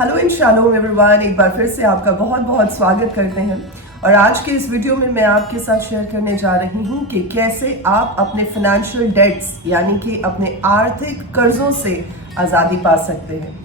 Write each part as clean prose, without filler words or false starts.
Hello and shalom everyone, एक बार फिर से आपका बहुत बहुत स्वागत करते हैं। और आज के इस वीडियो में मैं आपके साथ शेयर करने जा रही हूं कि कैसे आप अपने फाइनेंशियल डेट्स यानी कि अपने आर्थिक कर्जों से आज़ादी पा सकते हैं।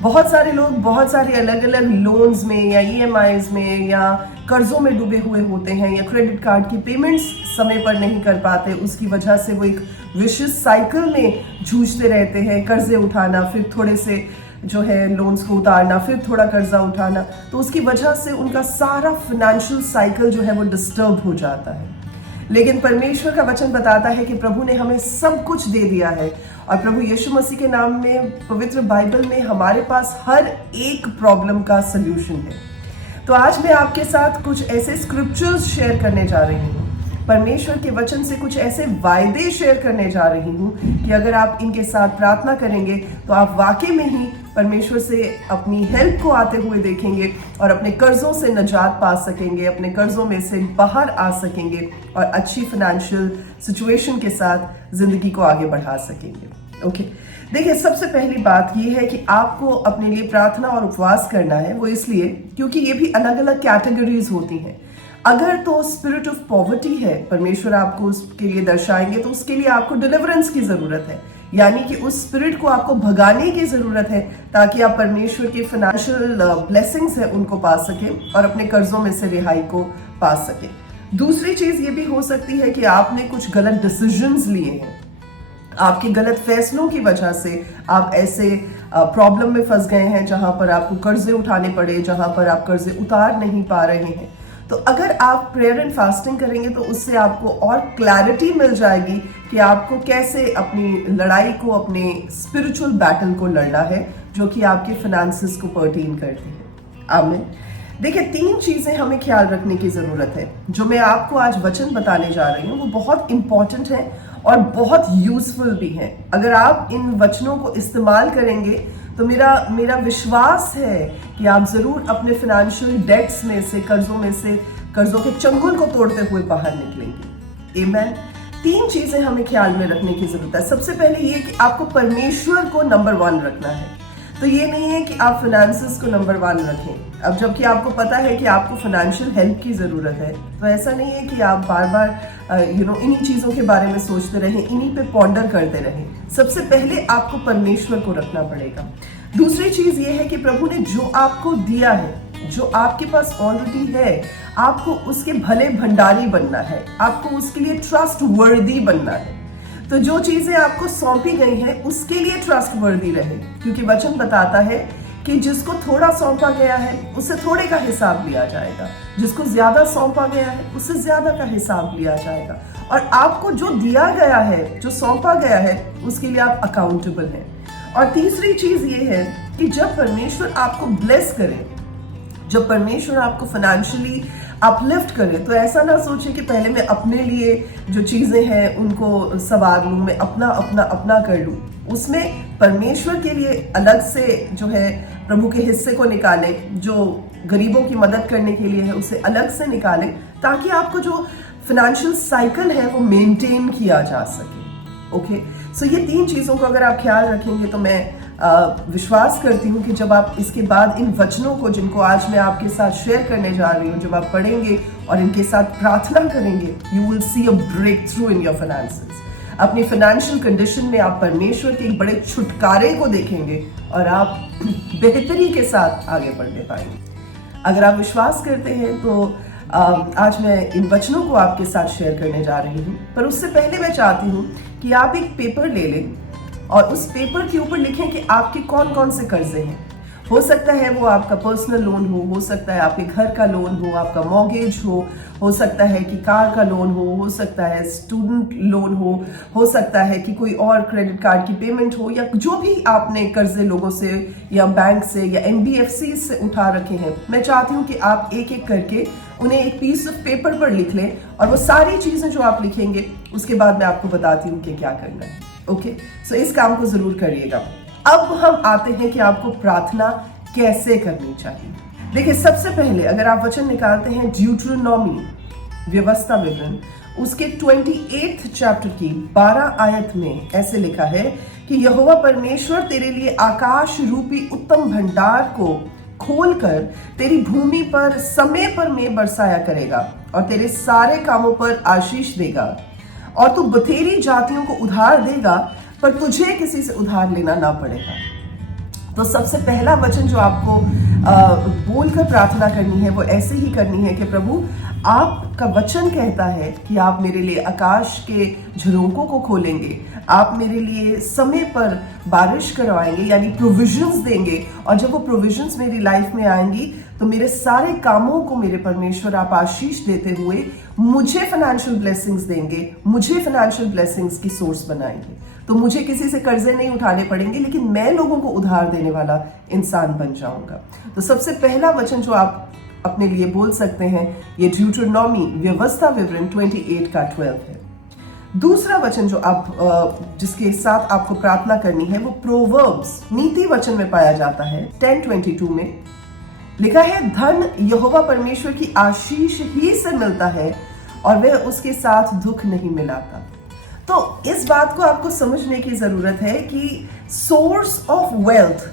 बहुत सारे लोग बहुत सारे अलग अलग लोन्स में या ईएमआईज में या कर्जों में डूबे हुए होते हैं या क्रेडिट कार्ड की पेमेंट्स समय पर नहीं कर पाते। उसकी वजह से वो एक विशियस साइकिल में जूझते रहते हैं, कर्जे उठाना, फिर थोड़े से जो है लोन्स को उतारना, फिर थोड़ा कर्जा उठाना। तो उसकी वजह से उनका सारा फाइनेंशियल साइकिल जो है वो डिस्टर्ब हो जाता है। लेकिन परमेश्वर का वचन बताता है कि प्रभु ने हमें सब कुछ दे दिया है और प्रभु यीशु मसीह के नाम में पवित्र बाइबल में हमारे पास हर एक प्रॉब्लम का सल्यूशन है। तो आज मैं आपके साथ कुछ ऐसे स्क्रिप्चर्स शेयर करने जा रही हूँ, परमेश्वर के वचन से कुछ ऐसे वायदे शेयर करने जा रही हूँ कि अगर आप इनके साथ प्रार्थना करेंगे तो आप वाकई में ही परमेश्वर से अपनी हेल्प को आते हुए देखेंगे और अपने कर्जों से निजात पा सकेंगे, अपने कर्जों में से बाहर आ सकेंगे और अच्छी फाइनेंशियल सिचुएशन के साथ जिंदगी को आगे बढ़ा सकेंगे। ओके, देखिए, सबसे पहली बात यह है कि आपको अपने लिए प्रार्थना और उपवास करना है। वो इसलिए क्योंकि ये भी अलग अलग कैटेगरीज होती हैं। अगर तो स्पिरिट ऑफ पॉवर्टी है, परमेश्वर आपको उसके लिए दर्शाएंगे, तो उसके लिए आपको डिलीवरेंस की जरूरत है, यानी कि उस स्पिरिट को आपको भगाने की जरूरत है ताकि आप परमेश्वर के फाइनेंशियल ब्लेसिंग्स है उनको पा सकें और अपने कर्जों में से रिहाई को पा सकें। दूसरी चीज ये भी हो सकती है कि आपने कुछ गलत डिसीजंस लिए हैं, आपके गलत फैसलों की वजह से आप ऐसे प्रॉब्लम में फंस गए हैं जहां पर आपको कर्जे उठाने पड़े, जहां पर आप कर्जे उतार नहीं पा रहे हैं। तो अगर आप प्रेयर एंड फास्टिंग करेंगे तो उससे आपको और क्लैरिटी मिल जाएगी कि आपको कैसे अपनी लड़ाई को, अपने स्पिरिचुअल बैटल को लड़ना है जो कि आपके फाइनेंसेस को पर्टेन करती है। आमीन। देखिए, 3 चीजें हमें ख्याल रखने की जरूरत है। जो मैं आपको आज वचन बताने जा रही हूँ वो बहुत इंपॉर्टेंट है और बहुत यूजफुल भी है। अगर आप इन वचनों को इस्तेमाल करेंगे तो मेरा विश्वास है कि आप जरूर अपने फाइनेंशियल डेट्स में से, कर्जों के चंगुल को तोड़ते हुए बाहर निकलेंगे। आमीन। 3 चीजें हमें ख्याल में रखने की जरूरत है। सबसे पहले ये कि आपको परमेश्वर को नंबर 1 रखना है। तो ये नहीं है कि आप फाइनेंसेस को नंबर 1 रखें। अब जबकि आपको पता है कि आपको फाइनेंशियल हेल्प की जरूरत है, तो ऐसा नहीं है कि आप बार बार इन्हीं चीजों के बारे में सोचते रहें, इन्हीं पे पॉन्डर करते रहें। सबसे पहले आपको परमेश्वर को रखना पड़ेगा। दूसरी चीज ये है कि प्रभु ने जो आपको दिया है, जो आपके पास ऑलरेडी है, आपको उसके भले भंडारी बनना है, आपको उसके लिए ट्रस्ट वर्दी बनना है। तो जो चीजें आपको सौंपी गई हैं उसके लिए ट्रस्ट वर्दी रहे, क्योंकि वचन बताता है कि जिसको थोड़ा सौंपा गया है उससे थोड़े का हिसाब लिया जाएगा, जिसको ज्यादा सौंपा गया है उससे ज्यादा का हिसाब लिया जाएगा। और आपको जो दिया गया है, जो सौंपा गया है, उसके लिए आप अकाउंटेबल हैं। और तीसरी चीज ये है कि जब परमेश्वर आपको ब्लेस करे, जब परमेश्वर आपको फाइनेंशियली अपलिफ्ट करे, तो ऐसा ना सोचे कि पहले मैं अपने लिए जो चीजें हैं उनको संवार लूं, मैं अपना कर लूं। उसमें परमेश्वर के लिए अलग से जो है प्रभु के हिस्से को निकाले, जो गरीबों की मदद करने के लिए है उसे अलग से निकाले, ताकि आपको जो फाइनेंशियल साइकिल है वो मेंटेन किया जा सके। ओके, सो ये 3 चीजों को अगर आप ख्याल रखेंगे तो मैं विश्वास करती हूँ कि जब आप इसके बाद इन वचनों को, जिनको आज मैं आपके साथ शेयर करने जा रही हूँ, जब आप पढ़ेंगे और इनके साथ प्रार्थना करेंगे, you will see a breakthrough in your finances. अपनी फाइनेंशियल कंडीशन में आप परमेश्वर के एक बड़े छुटकारे को देखेंगे और आप बेहतरी के साथ आगे बढ़ने पाएंगे। अगर आप विश्वास करते हैं तो आज मैं इन वचनों को आपके साथ शेयर करने जा रही हूँ। पर उससे पहले मैं चाहती हूँ कि आप एक पेपर ले लें और उस पेपर के ऊपर लिखें कि आपके कौन कौन से कर्जे हैं। हो सकता है वो आपका पर्सनल लोन हो सकता है आपके घर का लोन हो, आपका मॉर्गेज हो सकता है कि कार का लोन हो सकता है स्टूडेंट लोन हो सकता है कि कोई और क्रेडिट कार्ड की पेमेंट हो, या जो भी आपने कर्जे लोगों से या बैंक से या NBFC से उठा रखे हैं। मैं चाहती हूँ कि आप एक एक करके उन्हें एक पीस ऑफ पेपर पर लिख लें और वो सारी चीजें जो आप लिखेंगे उसके बाद मैं आपको बताती हूँ कि क्या करना है। ओके, सो इस काम को जरूर करिएगा। अब हम आते हैं कि आपको प्रार्थना कैसे करनी चाहिए। देखिए, सबसे पहले अगर आप वचन निकालते हैं ड्यूटरोनॉमी, व्यवस्था विवरण, उसके 28 चैप्टर की 12 आयत में ऐसे लिखा है कि यहोवा परमेश्वर तेरे लिए आकाश रूपी उत्तम भंडार को खोलकर तेरी भूमि पर समय पर में बरसाया करेगा और तेरे सारे कामों पर आशीष देगा, और तू बथेरी जातियों को उधार देगा पर तुझे किसी से उधार लेना ना पड़ेगा। तो सबसे पहला वचन जो आपको बोलकर प्रार्थना करनी है वो ऐसे ही करनी है कि प्रभु, आपका वचन कहता है कि आप मेरे लिए आकाश के झरोकों को खोलेंगे, आप मेरे लिए समय पर बारिश करवाएंगे यानी प्रोविजंस देंगे, और जब वो प्रोविजंस मेरी लाइफ में आएंगी तो मेरे सारे कामों को मेरे परमेश्वर आप आशीष देते हुए मुझे फाइनेंशियल ब्लेसिंग्स देंगे, मुझे फाइनेंशियल ब्लेसिंग्स की सोर्स बनाएंगे। तो मुझे किसी से कर्जे नहीं उठाने पड़ेंगे, लेकिन मैं लोगों को उधार देने वाला इंसान बन जाऊंगा। तो सबसे पहला वचन जो आप अपने लिए बोल सकते हैं ये ड्यूटरनॉमी व्यवस्था विवरण 28 का 12 है। दूसरा वचन जो आप जिसके साथ आपको प्रार्थना करनी है वो प्रोवर्ब्स नीति वचन में पाया जाता है 10:22 में लिखा है, धन यहोवा परमेश्वर की आशीष ही से मिलता है और वह उसके साथ दुख नहीं मिलाता। तो इस बात को आपको समझने की जरूरत है कि सोर्स ऑफ वेल्थ,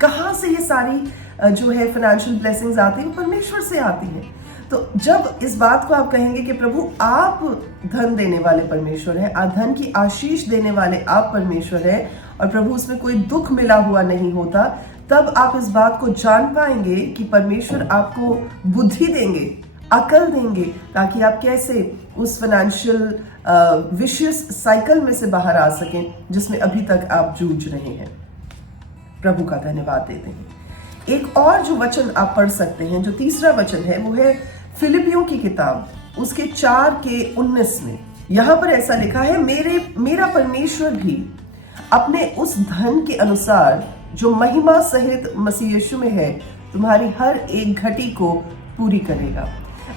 कहां से ये सारी जो है फाइनेंशियल ब्लेसिंग्स आती है, परमेश्वर से आती है। तो जब इस बात को आप कहेंगे कि प्रभु आप धन देने वाले परमेश्वर हैं, धन की आशीष देने वाले आप परमेश्वर हैं, और प्रभु उसमें कोई दुख मिला हुआ नहीं होता, तब आप इस बात को जान पाएंगे कि परमेश्वर आपको बुद्धि देंगे, अकल देंगे, ताकि आप कैसे उस फाइनेंशियल विशियस साइकिल में से बाहर आ सकें जिसमें अभी तक आप जूझ रहे हैं। प्रभु का धन्यवाद देते हैं। एक और जो वचन आप पढ़ सकते हैं, जो तीसरा वचन है, वो है फिलिपियों की किताब उसके 4:19 में। यहां पर ऐसा लिखा है, मेरा परमेश्वर भी अपने उस धन के अनुसार जो महिमा सहित मसीह यीशु में है तुम्हारी हर एक घटी को पूरी करेगा।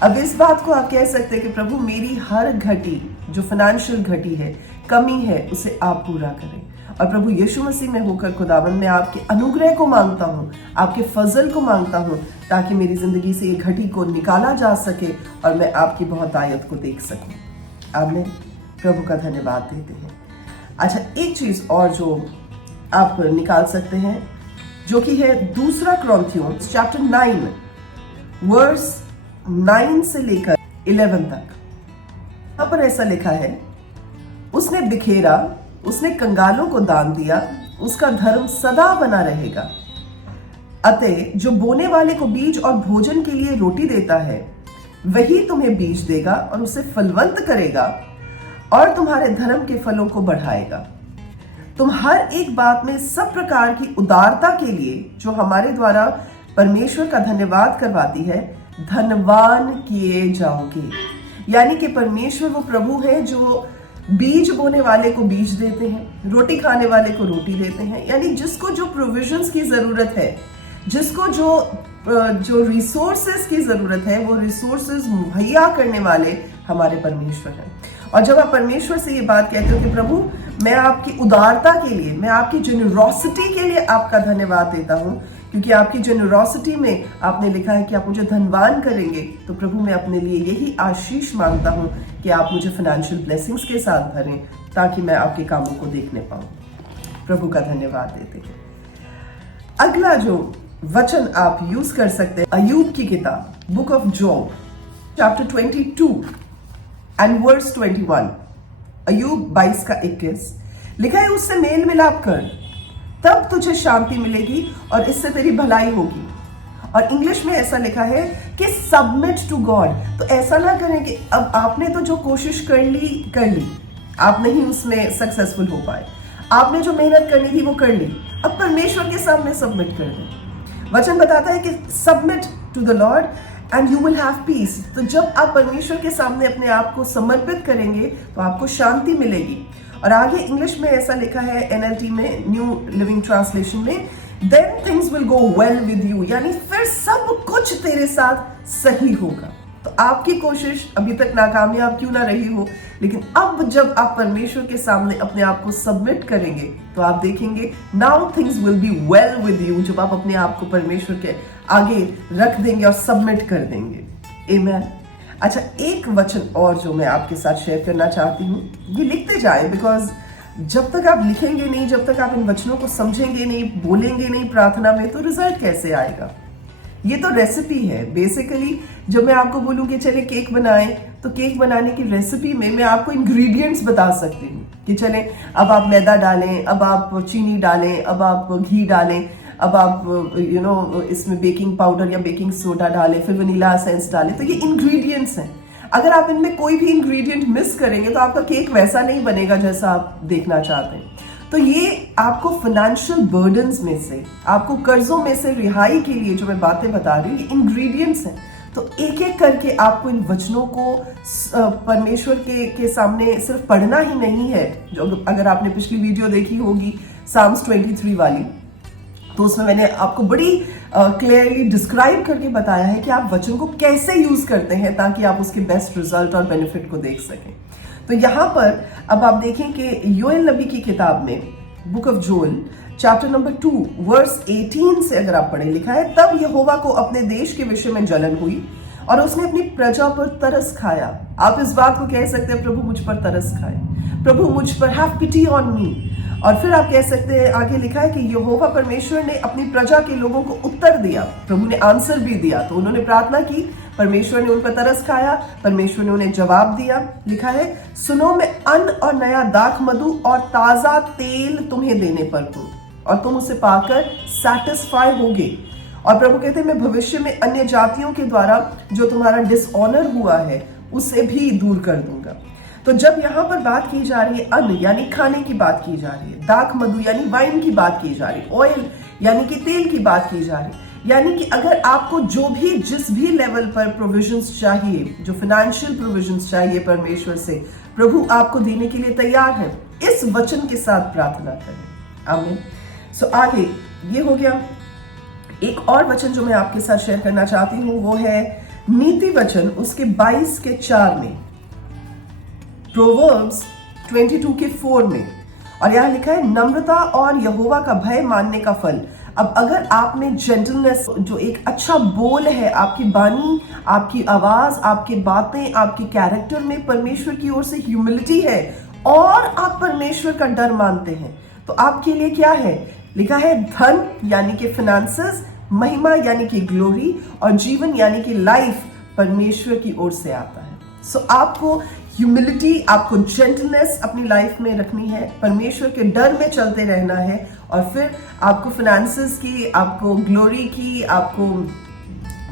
अब इस बात को आप कह सकते हैं कि प्रभु मेरी हर घटी जो फाइनेंशियल घटी है, कमी है, उसे आप पूरा करें। और प्रभु यीशु मसीह में होकर खुदावंद मैं आपके अनुग्रह को मांगता हूँ, आपके फजल को मांगता हूँ, ताकि मेरी जिंदगी से ये घटी को निकाला जा सके और मैं आपकी बहुतायत को देख सकूं। आमीन। प्रभु का धन्यवाद देते हैं। अच्छा, एक चीज और जो आप निकाल सकते हैं जो कि है 2 कुरिन्थियों चैप्टर 9 वर्स 9 से लेकर 11 तक। यहाँ पर ऐसा लिखा है, उसने बिखेरा, उसने कंगालों को दान दिया, उसका धर्म सदा बना रहेगा। अतः जो बोने वाले को बीज और भोजन के लिए रोटी देता है वही तुम्हें बीज देगा और उसे फलवंत करेगा और तुम्हारे धर्म के फलों को बढ़ाएगा। तुम हर एक बात में सब प्रकार की उदारता के लिए जो हमारे द्वारा परमेश्वर का धन्यवाद करवाती है धनवान किए जाओगे। यानी कि परमेश्वर वो प्रभु है जो बीज बोने वाले को बीज देते हैं, रोटी खाने वाले को रोटी देते हैं। यानी जिसको जो प्रोविजंस की जरूरत है, जिसको जो रिसोर्सेज की जरूरत है, वो रिसोर्सेज मुहैया करने वाले हमारे परमेश्वर हैं। और जब आप परमेश्वर से ये बात कहते हो कि प्रभु मैं आपकी उदारता के लिए, मैं आपकी जेनरोसिटी के लिए आपका धन्यवाद देता हूँ, क्योंकि आपकी जेनरोसिटी में आपने लिखा है कि आप मुझे धनवान करेंगे, तो प्रभु मैं अपने लिए यही आशीष मांगता हूँ कि आप मुझे फाइनेंशियल ब्लेसिंग्स के साथ भरें ताकि मैं आपके कामों को देखने पाऊँ। प्रभु का धन्यवाद देते हैं। अगला जो वचन आप यूज कर सकते हैं, अय्यूब की किताब book of Job chapter 22 and verse 21। अय्यूब 22 का 21 लिखा है, उससे मेल मिलाप कर तब तुझे शांति मिलेगी और इससे तेरी भलाई होगी। और इंग्लिश में ऐसा लिखा है कि सबमिट टू गॉड। तो ऐसा ना करें कि अब आपने तो जो कोशिश कर ली, आप नहीं उसमें सक्सेसफुल हो पाए, आपने जो मेहनत करनी थी वो कर ली, अब परमेश्वर के सामने सबमिट कर दें। वचन बताता है कि submit to the Lord and you will have peace. तो जब आप परमेश्वर के सामने अपने आप को समर्पित करेंगे तो आपको शांति मिलेगी। और आगे इंग्लिश में ऐसा लिखा है NLT में, न्यू लिविंग ट्रांसलेशन में, then things will go well with you, यानी फिर सब कुछ तेरे साथ सही होगा। तो आपकी कोशिश अभी तक नाकामयाब क्यों ना रही हो, लेकिन अब जब आप परमेश्वर के सामने अपने आप को सबमिट करेंगे तो आप देखेंगे now things will be well with you. जब आप अपने आप को परमेश्वर के आगे रख देंगे और सबमिट कर देंगे। आमीन। अच्छा, एक वचन और जो मैं आपके साथ शेयर करना चाहती हूँ, ये लिखते जाए बिकॉज जब तक आप लिखेंगे नहीं, जब तक आप इन वचनों को समझेंगे नहीं, बोलेंगे नहीं प्रार्थना में, तो रिजल्ट कैसे आएगा? ये तो रेसिपी है बेसिकली। जब मैं आपको बोलूं कि चले केक बनाएं, तो केक बनाने की रेसिपी में मैं आपको इंग्रेडिएंट्स बता सकती हूँ कि चले अब आप मैदा डालें, अब आप चीनी डालें, अब आप घी डालें, अब आप इसमें बेकिंग पाउडर या बेकिंग सोडा डालें, फिर वनीला एसेंस डालें। तो ये इंग्रेडिएंट्स हैं। अगर आप इनमें कोई भी इंग्रेडिएंट मिस करेंगे तो आपका केक वैसा नहीं बनेगा जैसा आप देखना चाहते हैं। तो ये आपको फाइनेंशियल बर्डन्स में से, आपको कर्जों में से रिहाई के लिए जो मैं बातें बता रही हूँ, ये इंग्रेडिएंट्स हैं। तो एक एक करके आपको इन वचनों को परमेश्वर के सामने सिर्फ पढ़ना ही नहीं है। जो अगर आपने पिछली वीडियो देखी होगी साम्स 23 वाली, तो उसमें मैंने आपको बड़ी क्लियरली डिस्क्राइब करके बताया है कि आप वचन को कैसे यूज करते हैं ताकि आप उसके बेस्ट रिजल्ट और बेनिफिट को देख सकें। तो यहाँ पर अब आप देखें कि योएल नबी की किताब में book of Joel chapter number 2 verse 18 से अगर आप पढ़े, लिखा है, तब यहोवा को अपने देश के विषय में जलन हुई और उसने अपनी प्रजा पर तरस खाया। आप इस बात को कह सकते हैं, प्रभु मुझ पर तरस खाए, प्रभु मुझ पर हैव पिटी ऑन मी। और फिर आप कह सकते हैं, आगे लिखा है कि यहोवा परमेश्वर ने अपनी प्रजा के लोगों को उत्तर दिया, प्रभु ने आंसर भी दिया। तो उन्होंने प्रार्थना की, परमेश्वर ने उन पर तरस खाया, परमेश्वर ने उन्हें जवाब दिया। लिखा है, सुनो मैं अन्न और नया दाख मधु और ताजा तेल तुम्हें देने पर हूं और तुम उसे पाकर सैटिस्फाई होगे। और प्रभु कहते हैं, मैं भविष्य में अन्य जातियों के द्वारा जो तुम्हारा डिसऑनर हुआ है उसे भी दूर कर दूंगा। तो जब यहाँ पर बात की जा रही है, अन्न यानी खाने की बात की जा रही है, दाख मधु यानी वाइन की बात की जा रही है, ऑयल यानी कि तेल की बात की जा रही है, यानी कि अगर आपको जो भी जिस भी लेवल पर प्रोविजंस चाहिए, जो फाइनेंशियल प्रोविजंस चाहिए परमेश्वर से, प्रभु आपको देने के लिए तैयार है। इस वचन के साथ प्रार्थना करें। आमीन। सो आगे ये हो गया। एक और वचन जो मैं आपके साथ शेयर करना चाहती हूँ वो है नीति वचन, उसके 22 के 4 में, प्रोवर्ब्स 22 के 4 में। और यहाँ लिखा है, नम्रता और यहोवा का भय मानने का फल। अब अगर आप में जेंटलनेस, जो एक अच्छा बोल है, आपकी बानी, आपकी आवाज, आपकी बातें, आपके कैरेक्टर में परमेश्वर की ओर से ह्यूमिलिटी है और आप परमेश्वर का डर मानते हैं, तो आपके लिए क्या है? लिखा है, धन यानी कि फाइनेंसेस, महिमा यानी कि ग्लोरी, और जीवन यानी कि लाइफ परमेश्वर की ओर से आता है। सो आपको ह्यूमिलिटी, आपको जेंटलनेस अपनी लाइफ में रखनी है, परमेश्वर के डर में चलते रहना है, और फिर आपको फाइनेंसेस की, आपको ग्लोरी की, आपको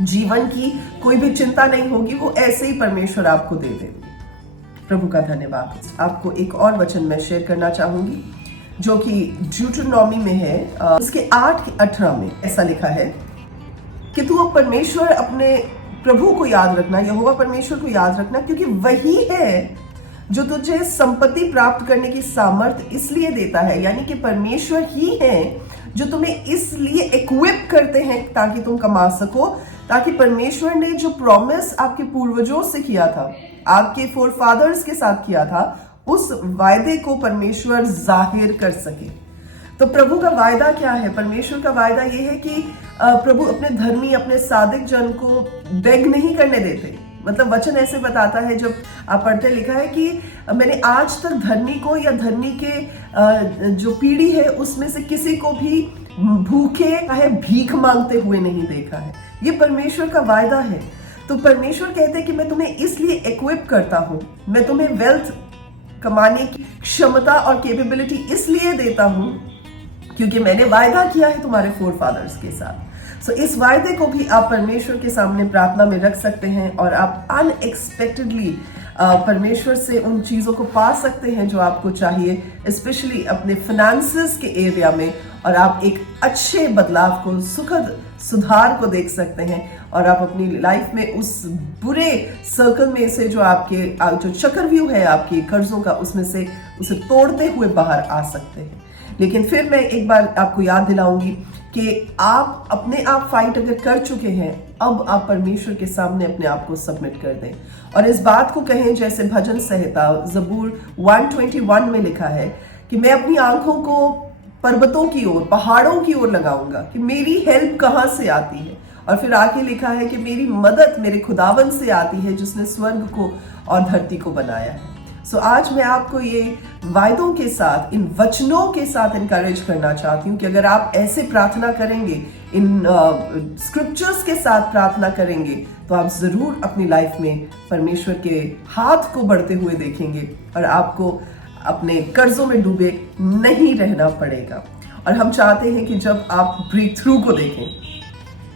जीवन की कोई भी चिंता नहीं होगी, वो ऐसे ही परमेश्वर आपको दे देंगे। प्रभु का धन्यवाद। आपको एक और वचन मैं शेयर करना चाहूंगी जो कि ड्यूटरनॉमी में है, उसके 8:18 में ऐसा लिखा है कि तू परमेश्वर, अपने प्रभु को याद रखना, यहोवा परमेश्वर को याद रखना, क्योंकि वही है जो तुझे संपत्ति प्राप्त करने की सामर्थ इसलिए देता है, यानी कि परमेश्वर ही है जो तुम्हें इसलिए इक्विप करते हैं ताकि तुम कमा सको, ताकि परमेश्वर ने जो प्रॉमिस आपके पूर्वजों से किया था, आपके फोरफादर्स के साथ किया था, उस वायदे को परमेश्वर जाहिर कर सके। तो प्रभु का वायदा क्या है? परमेश्वर का वायदा यह है कि प्रभु अपने धर्मी, अपने सादिक जन को बेग नहीं करने देते। मतलब वचन ऐसे बताता है, जब आप पढ़ते, लिखा है कि मैंने आज तक धर्मी को या धर्मी के जो पीढ़ी है उसमें से किसी को भी भूखे है भीख मांगते हुए नहीं देखा है। ये परमेश्वर का वायदा है। तो परमेश्वर कहते हैं कि मैं तुम्हें इसलिए इक्विप करता हूं, मैं तुम्हें वेल्थ कमाने की क्षमता और कैपेबिलिटी इसलिए देता हूं क्योंकि मैंने वायदा किया है तुम्हारे फोरफादर्स के साथ। सो इस वायदे को भी आप परमेश्वर के सामने प्रार्थना में रख सकते हैं और आप अनएक्सपेक्टेडली परमेश्वर से उन चीजों को पा सकते हैं जो आपको चाहिए, स्पेशली अपने फाइनेंसेस के एरिया में, और आप एक अच्छे बदलाव को, सुखद सुधार को देख सकते हैं, और आप अपनी लाइफ में उस बुरे सर्कल में से, जो आपके जो चक्रव्यूह है आपके कर्जों का, उसमें से उसे तोड़ते हुए बाहर आ सकते हैं। लेकिन फिर मैं एक बार आपको याद दिलाऊंगी कि आप अपने आप फाइट अगर कर चुके हैं, अब आप परमेश्वर के सामने अपने आप को सबमिट कर दें और इस बात को कहें, जैसे भजन संहिता जबूर 121 में लिखा है कि मैं अपनी आंखों को पर्वतों की ओर, पहाड़ों की ओर लगाऊंगा कि मेरी हेल्प कहां से आती है। और फिर आगे लिखा है कि मेरी मदद मेरे खुदावन से आती है जिसने स्वर्ग को और धरती को बनाया है। सो आज मैं आपको ये वायदों के साथ, इन वचनों के साथ इनकरेज करना चाहती हूँ कि अगर आप ऐसे प्रार्थना करेंगे, इन स्क्रिप्चर्स के साथ प्रार्थना करेंगे, तो आप जरूर अपनी लाइफ में परमेश्वर के हाथ को बढ़ते हुए देखेंगे और आपको अपने कर्जों में डूबे नहीं रहना पड़ेगा। और हम चाहते हैं कि जब आप ब्रेक थ्रू को देखें,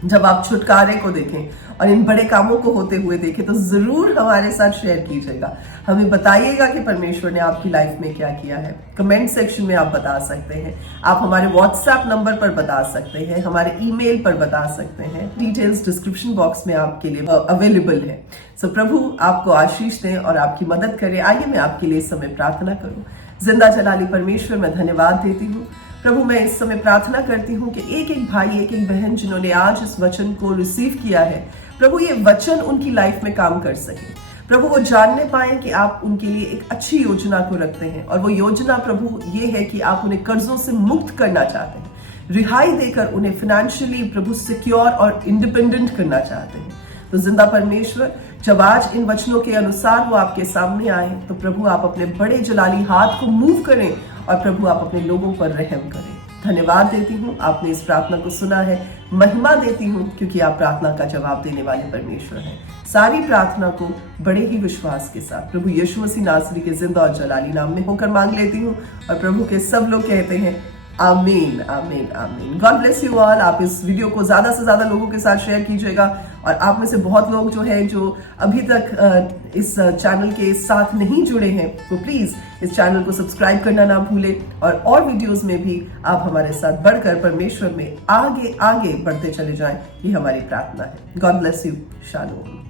जब आप छुटकारे को देखें और इन बड़े कामों को होते हुए देखें, तो जरूर हमारे साथ शेयर कीजिएगा। हमें बताइएगा कि परमेश्वर ने आपकी लाइफ में क्या किया है। कमेंट सेक्शन में आप बता सकते हैं, आप हमारे व्हाट्सएप नंबर पर बता सकते हैं, हमारे ईमेल पर बता सकते हैं। डिटेल्स डिस्क्रिप्शन बॉक्स में आपके लिए अवेलेबल है। सो प्रभु आपको आशीष दें और आपकी मदद करे। आइए मैं आपके लिए इस समय प्रार्थना करूं। जिंदा जलाली परमेश्वर, मैं धन्यवाद देती हूँ प्रभु। मैं इस समय प्रार्थना करती हूँ कि एक एक भाई, एक एक बहन जिन्होंने आज इस वचन को रिसीव किया है, प्रभु ये वचन उनकी लाइफ में काम कर सके। प्रभु वो जानने पाए कि आप उनके लिए एक अच्छी योजना को रखते हैं, और वो योजना प्रभु ये है कि आप उन्हें कर्जों से मुक्त करना चाहते हैं, रिहाई देकर उन्हें फाइनेंशियली प्रभु सिक्योर और इंडिपेंडेंट करना चाहते हैं। तो जिंदा परमेश्वर, जब आज इन वचनों के अनुसार वो आपके सामने आए, तो प्रभु आप अपने बड़े जलाली हाथ को मूव करें और प्रभु आप अपने लोगों पर रहम करें। धन्यवाद देती हूँ, आपने इस प्रार्थना को सुना है। महिमा देती हूँ क्योंकि आप प्रार्थना का जवाब देने वाले परमेश्वर हैं। सारी प्रार्थना को बड़े ही विश्वास के साथ प्रभु यीशु मसीह नासरी के जिंदा और जलाली नाम में होकर मांग लेती हूँ, और प्रभु के सब लोग कहते हैं आमीन, आमीन, आमीन। God bless you all. आप इस वीडियो को ज्यादा से ज्यादा लोगों के साथ शेयर कीजिएगा, और आप में से बहुत लोग जो है जो अभी तक इस चैनल के साथ नहीं जुड़े हैं, तो प्लीज इस चैनल को सब्सक्राइब करना ना भूलें, और वीडियोस में भी आप हमारे साथ बढ़कर परमेश्वर में आगे आगे बढ़ते चले जाएं। ये हमारी प्रार्थना है। God bless you. शालोम।